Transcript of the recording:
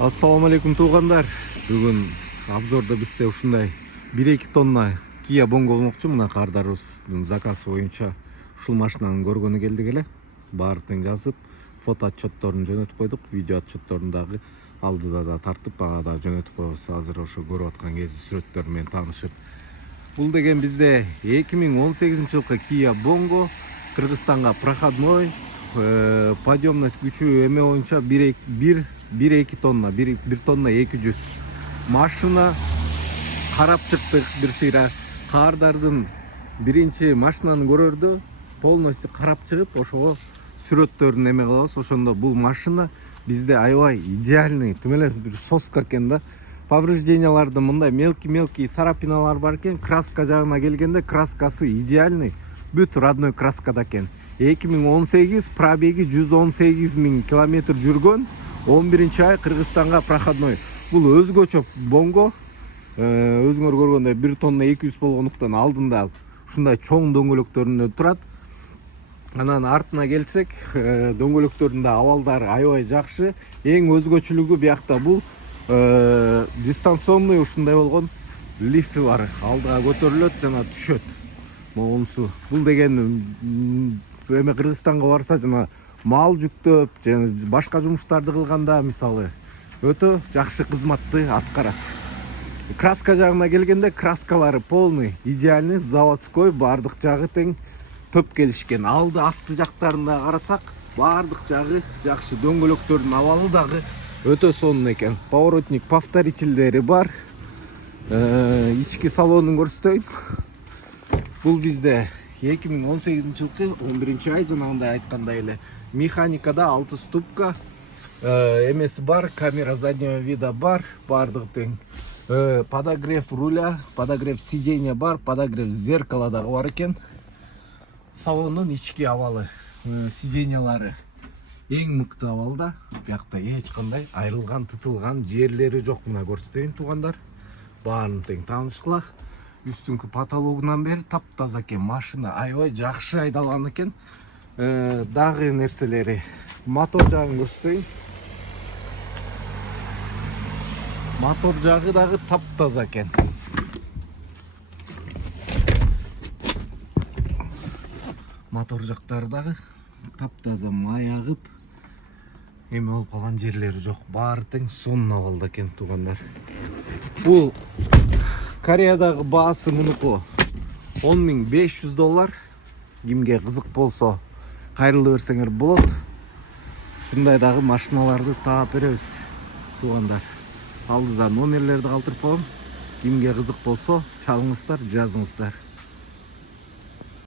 Ассаламу алейкум туугандар. Бүгүн обзордо бизде ушундай 1-2 тонна Kia Bongo болмокчу. Мына кардарыбыздын заказы боюнча ушул машинаны көргөнү келдик эле. Баардыгын жазып, фото отчетторун жөнөтүп койдук. Видео отчетторун дагы алдыда да тартып, бага да жөнөтүп коебуз. Азыр ошо көрүп аткан кезде сүрөттөр менен таанышып. Бул деген бизде 2018-жылкы Kia Bongo, Кыргызстанга проходной, подъемность күчү эме боюнча 1-2 тонна, 1 тонна 200 машина карап чыктык. Бир сыйра кардардын биринчи машинаны көрөрдө полностью карап чыгып, ошого сүрөттөрүн эме кылабыз. Ошондо бул машина бизде аябай идеальный, тим эле бир соска экен да. Поврежденияларды мындай мелкий царапиналар бар экен. Краска жагына келгенде краскасы идеальный, бүт родной краскада экен. 2018, пробеги 118 000 километр жүргөн, 11-ай Кыргызстанга проходной. Бул өзгөчө Bongo. Өзүңөр көргөндөй 1 тонна 200 болгондуктан алдында ушундай чоң дөңгөлөктөрүндө турат. Анан артына келсек, дөңгөлөктөрдүн да абалдары аябай жакшы. Эң өзгөчөлүгү биякта бул дистанционный ушундай болгон лифти бар. Алдыга көтөрүлөт жана түшөт. Монсу. Бул деген эме Кыргызстанга барса жана мал жүктөп, жана башка жумуштарды кылганда мисалы өтө жакшы кызматты аткарат. Краска жагына келгенде краскалары полный, идеальный, заводской, бардык жагы тең төп келишкен. Алды асты жактарында карасак, бардык жагы жакшы. Дөңгөлөктөрдүн абалы дагы өтө сонун экен. Поворотник повторительдери бар. Ички салонун көрсөтөйүн. Бул бизде 2018-жылкы 11-ай, жанагындай айткандай эле механикада 6 ступка эмеси бар, камера заднего вида бар, бардыгы тең. Подогрев руля, подогрев сиденья бар, подогрев зеркала дагы бар экен. Салондун ички абалы, сиденьялары эң мыкты абалда. Биякта эч кандай айрылган, тытылган жерлери жок. Мына көрсөтөйүн туугандар. Баарын тең тааныш кыла. Үстүңкү потологунан бери таптаза экен. Машина аябай жакшы айдалган экен. Дагы нерселери, мотор жагын көрсөтөйүн. Мотор жагы дагы таптаза экен. Мотор жактары дагы таптаза, май агып, эме болуп калган жерлери жок. Баары тең сонун абалда экен туугандар. Бул Кореядагы баасы мунуку $10.500. Кимге кызык болсо кайрылып берсеңер болот. Ушундай дагы машиналарды таап беребиз туугандар. Алдыда номерлерди калтырып коем. Кимге кызык болсо чалыңыздар, жазыңыздар.